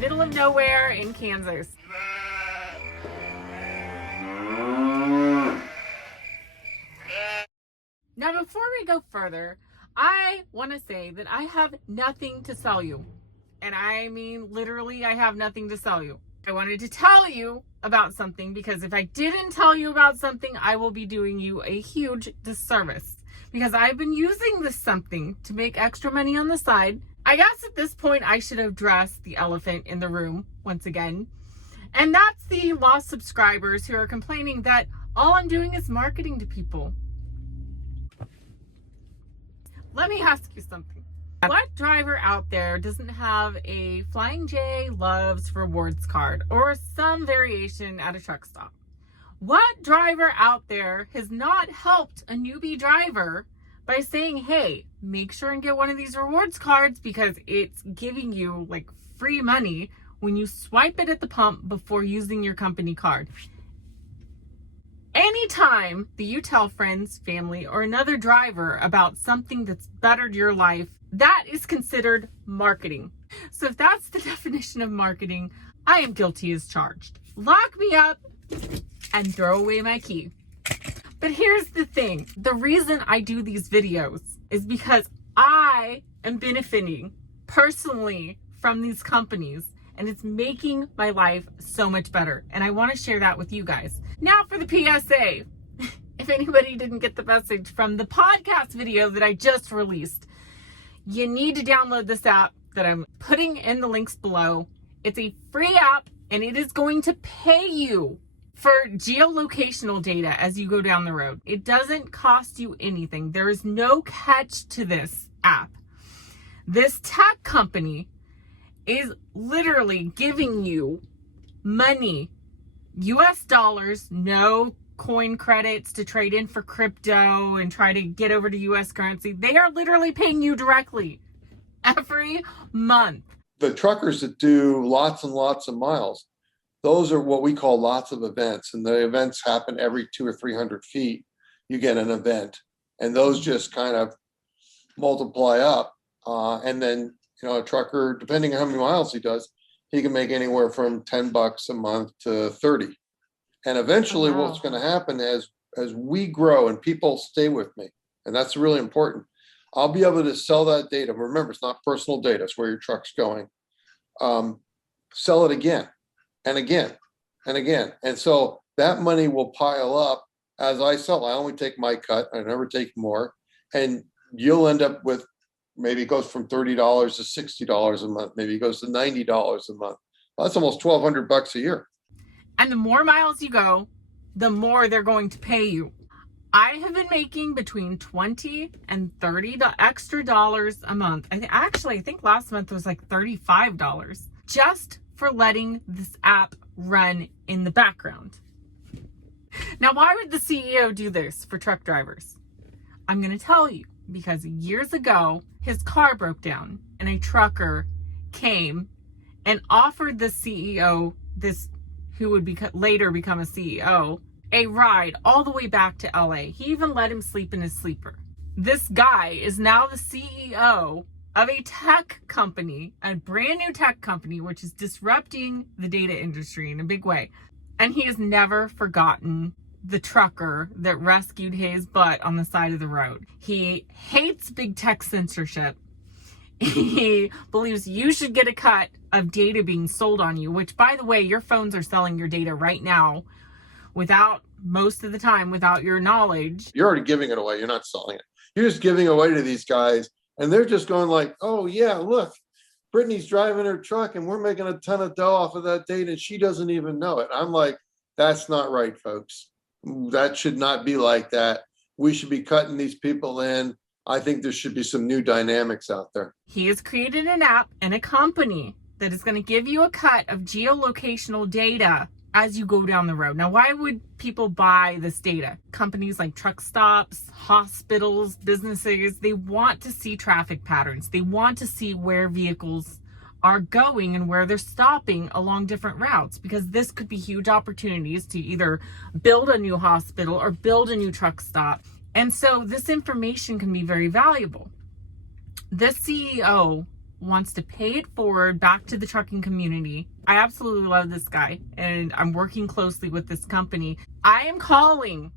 middle of nowhere in Kansas. Now, before we go further, I want to say that I have nothing to sell you. And I mean, literally, I have nothing to sell you. I wanted to tell you about something because if I didn't tell you about something, I will be doing you a huge disservice because I've been using this something to make extra money on the side. I guess at this point, I should address the elephant in the room once again. And that's the lost subscribers who are complaining that all I'm doing is marketing to people. Let me ask you something. What driver out there doesn't have a Flying J Loves Rewards card or some variation at a truck stop? What driver out there has not helped a newbie driver by saying, hey, make sure and get one of these rewards cards because it's giving you like free money when you swipe it at the pump before using your company card? Anytime that you tell friends, family, or another driver about something that's bettered your life, that is considered marketing. So if that's the definition of marketing, I am guilty as charged. Lock me up and throw away my key. But here's the thing. The reason I do these videos is because I am benefiting personally from these companies and it's making my life so much better. And I want to share that with you guys. Now for the PSA. If anybody didn't get the message from the podcast video that I just released, you need to download this app that I'm putting in the links below. It's a free app and it is going to pay you for geolocational data as you go down the road. It doesn't cost you anything. There is no catch to this app. This tech company is literally giving you money, US dollars, no coin credits to trade in for crypto and try to get over to US currency. They are literally paying you directly every month. The truckers that do lots and lots of miles, those are what we call lots of events. And the events happen every 200 or 300 feet. You get an event and those just kind of multiply up. And then, a trucker, depending on how many miles he does, he can make anywhere from $10 a month to 30. And eventually what's going to happen as we grow and people stay with me, and that's really important, I'll be able to sell that data. Remember, it's not personal data. It's where your truck's going. Sell it again and again and again. And so that money will pile up as I sell. I only take my cut. I never take more. And you'll end up with, maybe it goes from $30 to $60 a month. Maybe it goes to $90 a month. Well, that's almost $1,200 a year. And the more miles you go, the more they're going to pay you. I have been making between $20 and $30 extra dollars a month. I think last month was like $35 just for letting this app run in the background. Now, why would the CEO do this for truck drivers? I'm going to tell you, because years ago, his car broke down and a trucker came and offered the CEO, who would later become a CEO, a ride all the way back to LA. He even let him sleep in his sleeper. This guy is now the CEO of a tech company, a brand new tech company, which is disrupting the data industry in a big way. And he has never forgotten the trucker that rescued his butt on the side of the road. He hates big tech censorship. He believes you should get a cut of data being sold on you, which, by the way, your phones are selling your data right now most of the time without your knowledge. You're already giving it away. You're not selling it. You're just giving away to these guys. And they're just going like, oh yeah, look, Brittney's driving her truck and we're making a ton of dough off of that data and she doesn't even know it. I'm like, that's not right, folks. That should not be like that. We should be cutting these people in. I think there should be some new dynamics out there. He has created an app and a company that is going to give you a cut of geolocational data as you go down the road. Now, why would people buy this data? Companies like truck stops, hospitals, businesses, they want to see traffic patterns. They want to see where vehicles are going and where they're stopping along different routes, because this could be huge opportunities to either build a new hospital or build a new truck stop. And so this information can be very valuable. This CEO wants to pay it forward back to the trucking community. I absolutely love this guy, and I'm working closely with this company. I am calling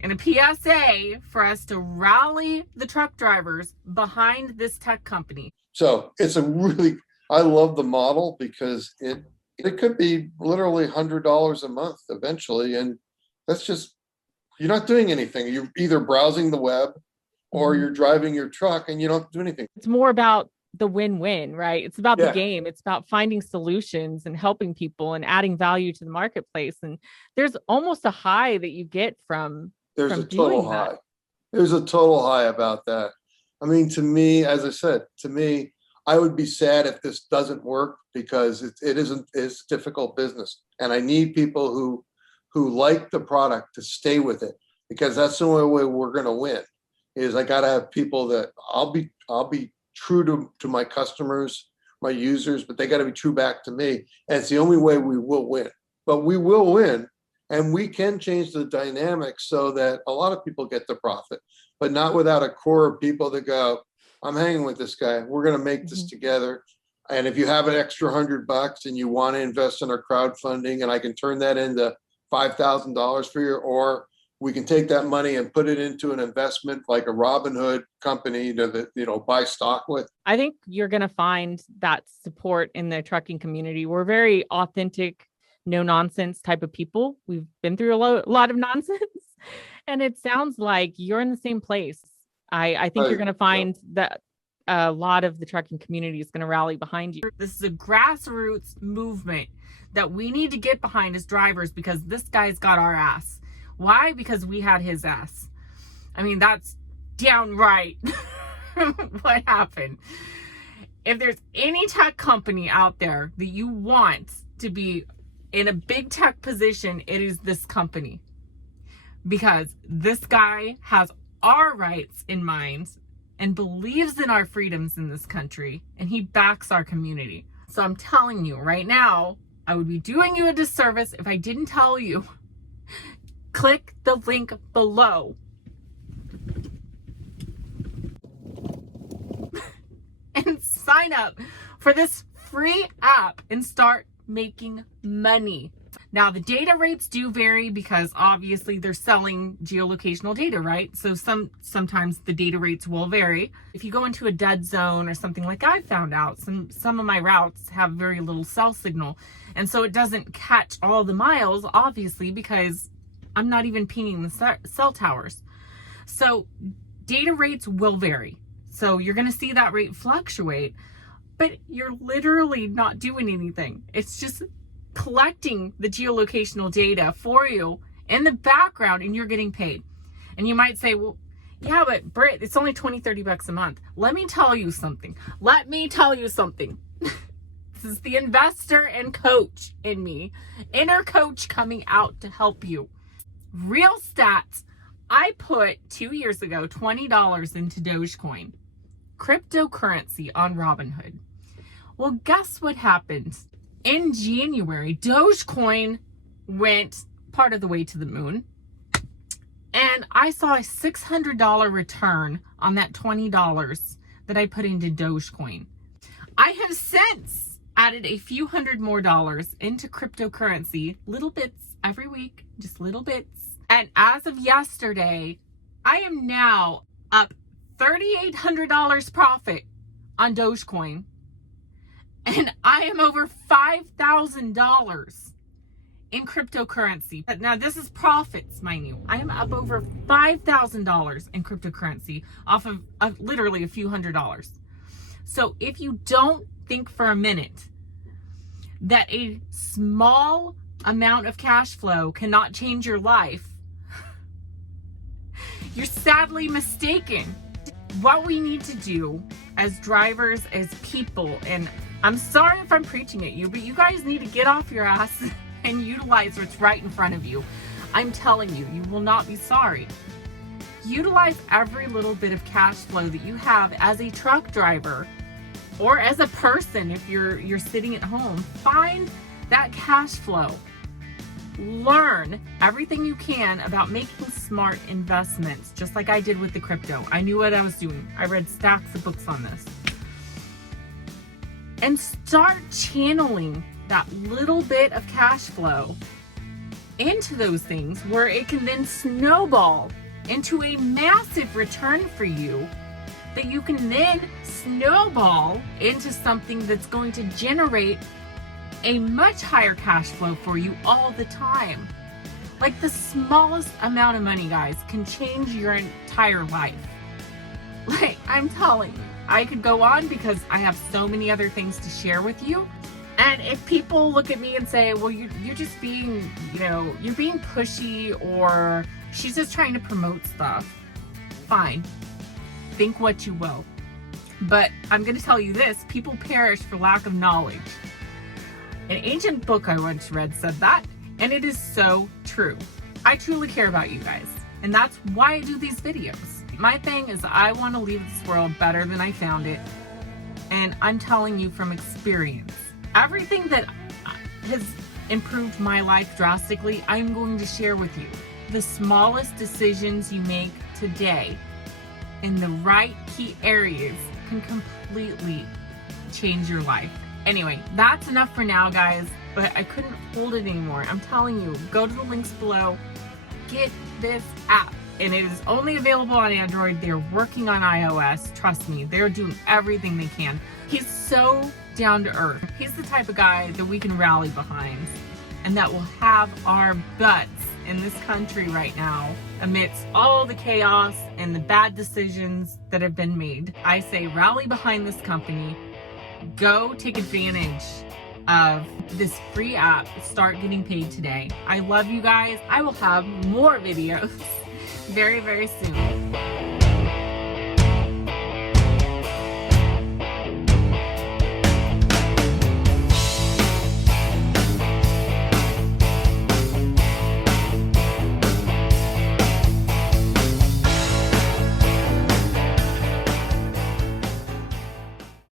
in a PSA for us to rally the truck drivers behind this tech company. So it's I love the model because it could be literally $100 a month eventually. And that's just, you're not doing anything. You're either browsing the web or you're driving your truck and you don't do anything. It's more about the win-win, right? It's about the Yeah. game. It's about finding solutions and helping people and adding value to the marketplace. And there's almost a high that you get from There's from a total doing that. high. There's a total high about that. I mean, to me, as I said, I would be sad if this doesn't work because it's difficult business. And I need people who like the product to stay with it, because that's the only way we're going to win. Is I got to have people that I'll be true to my customers, my users, but they got to be true back to me. And it's the only way we will win. But we will win, and we can change the dynamics so that a lot of people get the profit, but not without a core of people that go, I'm hanging with this guy. We're going to make this together. And if you have an extra $100 and you want to invest in our crowdfunding, and I can turn that into $5,000 for you, or we can take that money and put it into an investment like a Robinhood company to buy stock with. I think you're going to find that support in the trucking community. We're very authentic, no nonsense type of people. We've been through a lot of nonsense, and it sounds like you're in the same place. I think you're going to find that a lot of the trucking community is going to rally behind you. This is a grassroots movement that we need to get behind as drivers, because this guy's got our ass. Why? Because we had his ass. I mean, that's downright what happened. If there's any tech company out there that you want to be in a big tech position, it is this company. Because this guy has our rights in mind and believes in our freedoms in this country, and he backs our community. So I'm telling you right now, I would be doing you a disservice if I didn't tell you. Click the link below and sign up for this free app and start making money. Now, the data rates do vary because obviously they're selling geolocational data, right? So sometimes the data rates will vary. If you go into a dead zone or something, like I found out, some of my routes have very little cell signal. And so it doesn't catch all the miles, obviously, because I'm not even pinging the cell towers. So data rates will vary. So you're going to see that rate fluctuate, but you're literally not doing anything. It's just collecting the geolocational data for you in the background, and you're getting paid. And you might say, well, yeah, but Britt, it's only $20-$30 a month. Let me tell you something. This is the investor and coach in me, inner coach coming out to help you. Real stats. I put 2 years ago $20 into Dogecoin, cryptocurrency on Robinhood. Well, guess what happened? In January, Dogecoin went part of the way to the moon, and I saw a $600 return on that $20 that I put into Dogecoin. I have since added a few hundred more dollars into cryptocurrency, little bits every week, just little bits. And as of yesterday, I am now up $3,800 profit on Dogecoin. And I am over $5,000 in cryptocurrency. But now this is profits, mind you. I am up over $5,000 in cryptocurrency off of literally a few $100s. So if you don't think for a minute that a small amount of cash flow cannot change your life, you're sadly mistaken. What we need to do as drivers, as people, and I'm sorry if I'm preaching at you, but you guys need to get off your ass and utilize what's right in front of you. I'm telling you, you will not be sorry. Utilize every little bit of cash flow that you have as a truck driver or as a person. If you're sitting at home, find that cash flow. Learn everything you can about making smart investments, just like I did with the crypto. I knew what I was doing. I read stacks of books on this. and start channeling that little bit of cash flow into those things where it can then snowball into a massive return for you that you can then snowball into something that's going to generate a much higher cash flow for you all the time. Like the smallest amount of money, guys, can change your entire life. Like, I'm telling you, I could go on because I have so many other things to share with you. And if people look at me and say, well, you're just being, you're being pushy, or she's just trying to promote stuff, fine. Think what you will. But I'm going to tell you this, people perish for lack of knowledge. An ancient book I once read said that, and it is so true. I truly care about you guys, and that's why I do these videos. My thing is I want to leave this world better than I found it, and I'm telling you from experience. Everything that has improved my life drastically, I'm going to share with you. The smallest decisions you make today in the right key areas can completely change your life. Anyway, that's enough for now, guys, but I couldn't hold it anymore. I'm telling you, go to the links below, get this app, and it is only available on Android. They're working on iOS. Trust me, they're doing everything they can. He's so down to earth. He's the type of guy that we can rally behind and that will have our butts in this country right now amidst all the chaos and the bad decisions that have been made. I say rally behind this company. Go take advantage of this free app. Start getting paid today. I love you guys. I will have more videos very, very soon.